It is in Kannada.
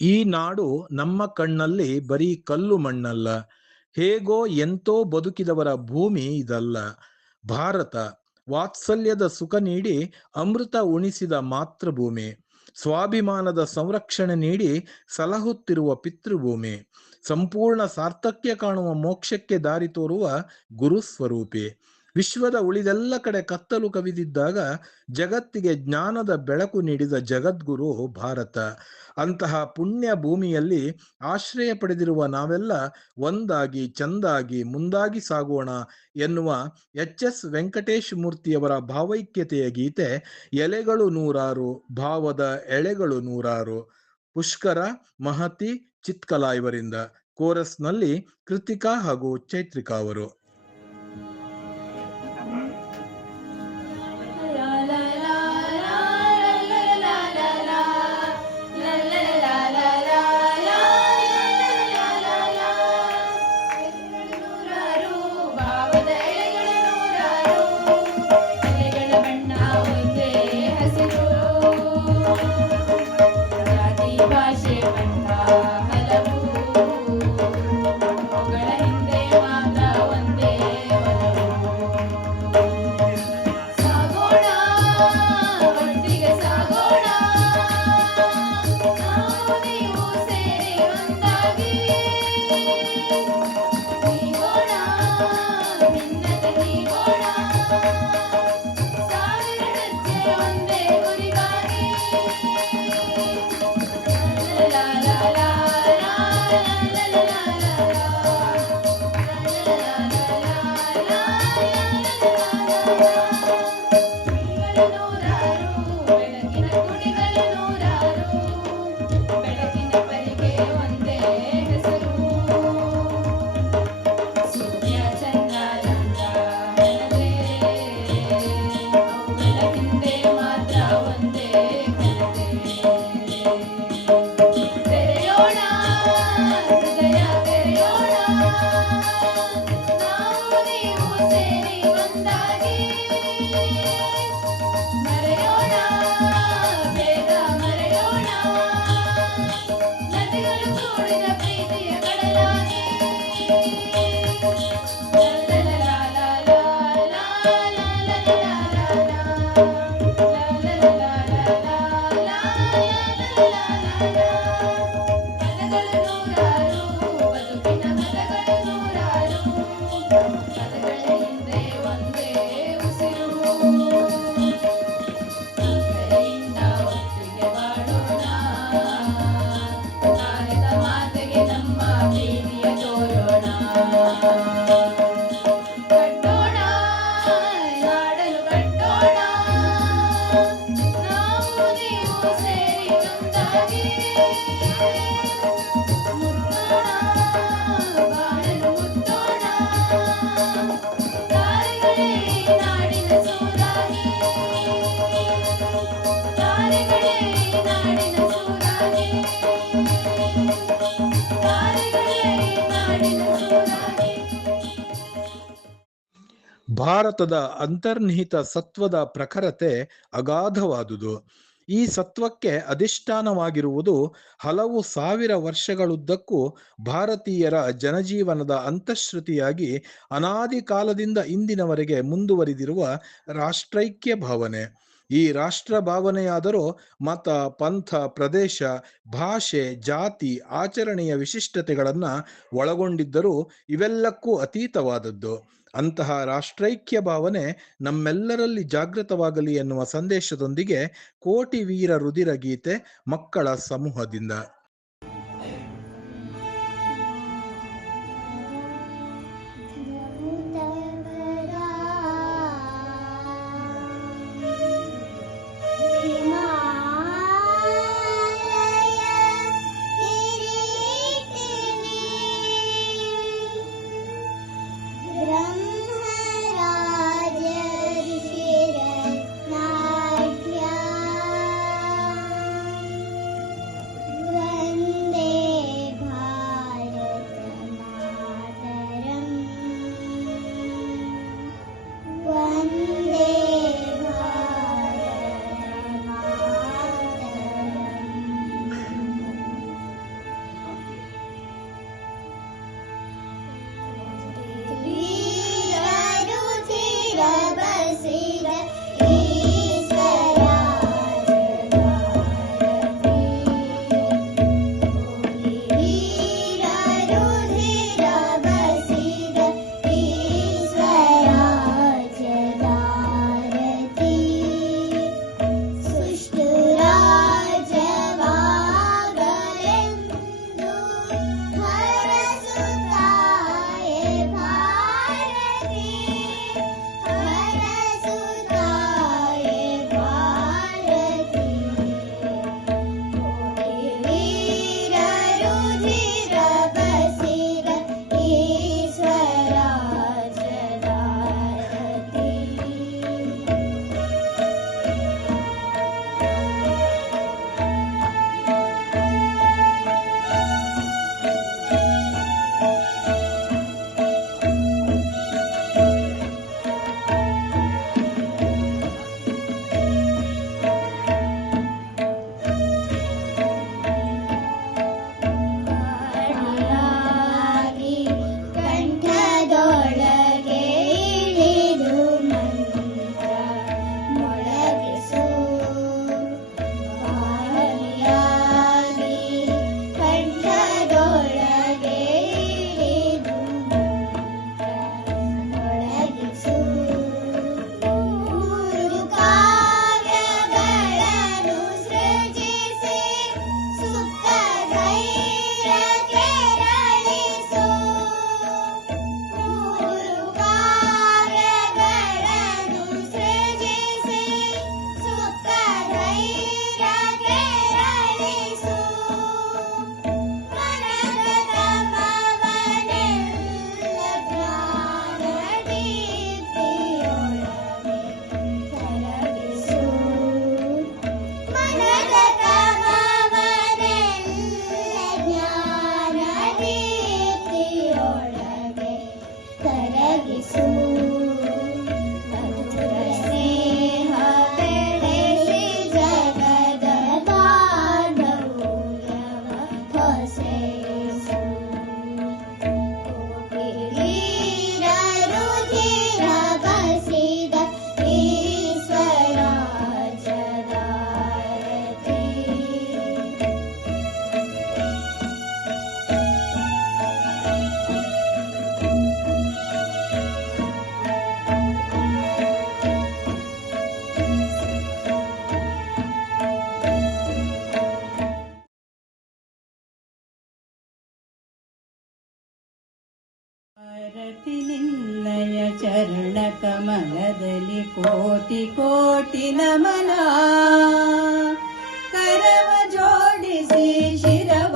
ಈ ನಾಡು ನಮ್ಮ ಕಣ್ಣಲ್ಲಿ ಬರೀ ಕಲ್ಲು ಮಣ್ಣಲ್ಲ. ಹೇಗೋ ಎಂತೋ ಬದುಕಿದವರ ಭೂಮಿ ಇದಲ್ಲ. ಭಾರತ, ವಾತ್ಸಲ್ಯದ ಸುಖ ನೀಡಿ ಅಮೃತ ಉಣಿಸಿದ ಮಾತೃಭೂಮಿ. ಸ್ವಾಭಿಮಾನದ ಸಂರಕ್ಷಣೆ ನೀಡಿ ಸಲಹುತ್ತಿರುವ ಪಿತೃಭೂಮಿ. ಸಂಪೂರ್ಣ ಸಾರ್ಥಕ್ಯ ಕಾಣುವ ಮೋಕ್ಷಕ್ಕೆ ದಾರಿ ತೋರುವ ಗುರುಸ್ವರೂಪಿ. ವಿಶ್ವದ ಉಳಿದೆಲ್ಲ ಕಡೆ ಕತ್ತಲು ಕವಿದಿದ್ದಾಗ ಜಗತ್ತಿಗೆ ಜ್ಞಾನದ ಬೆಳಕು ನೀಡಿದ ಜಗದ್ಗುರು ಭಾರತ. ಅಂತಹ ಪುಣ್ಯ ಭೂಮಿಯಲ್ಲಿ ಆಶ್ರಯ ಪಡೆದಿರುವ ನಾವೆಲ್ಲ ಒಂದಾಗಿ, ಚಂದಾಗಿ, ಮುಂದಾಗಿ ಸಾಗೋಣ ಎನ್ನುವ ಎಚ್ ಎಸ್ ವೆಂಕಟೇಶ್ ಮೂರ್ತಿಯವರ ಭಾವೈಕ್ಯತೆಯ ಗೀತೆ, ಎಲೆಗಳು ನೂರಾರು, ಭಾವದ ಎಳೆಗಳು ನೂರಾರು. ಪುಷ್ಕರ, ಮಹತಿ, ಚಿತ್ಕಲಾ ಇವರಿಂದ. ಕೋರಸ್ನಲ್ಲಿ ಕೃತಿಕಾ ಹಾಗೂ ಚೈತ್ರಿಕಾ ಅವರು. Hallelujah. ಭಾರತದ ಅಂತರ್ನಿಹಿತ ಸತ್ವದ ಪ್ರಖರತೆ ಅಗಾಧವಾದುದು. ಈ ಸತ್ವಕ್ಕೆ ಅಧಿಷ್ಠಾನವಾಗಿರುವುದು ಹಲವು ಸಾವಿರ ವರ್ಷಗಳುದ್ದಕ್ಕೂ ಭಾರತೀಯರ ಜನಜೀವನದ ಅಂತಃಶ್ರುತಿಯಾಗಿ ಅನಾದಿ ಕಾಲದಿಂದ ಇಂದಿನವರೆಗೆ ಮುಂದುವರಿದಿರುವ ರಾಷ್ಟ್ರೈಕ್ಯ ಭಾವನೆ. ಈ ರಾಷ್ಟ್ರ ಭಾವನೆಯಾದರೂ ಮತ, ಪಂಥ, ಪ್ರದೇಶ, ಭಾಷೆ, ಜಾತಿ, ಆಚರಣೆಯ ವಿಶಿಷ್ಟತೆಗಳನ್ನು ಒಳಗೊಂಡಿದ್ದರೂ ಇವೆಲ್ಲಕ್ಕೂ ಅತೀತವಾದದ್ದು. ಅಂತಹ ರಾಷ್ಟ್ರೈಕ್ಯ ಭಾವನೆ ನಮ್ಮೆಲ್ಲರಲ್ಲಿ ಜಾಗೃತವಾಗಲಿ ಎನ್ನುವ ಸಂದೇಶದೊಂದಿಗೆ ಕೋಟಿ ವೀರ ರುದಿರ ಗೀತೆ ಮಕ್ಕಳ ಸಮೂಹದಿಂದ. चरणकमलदलि कोटि कोटि नमना। करव जोडिसि शिरव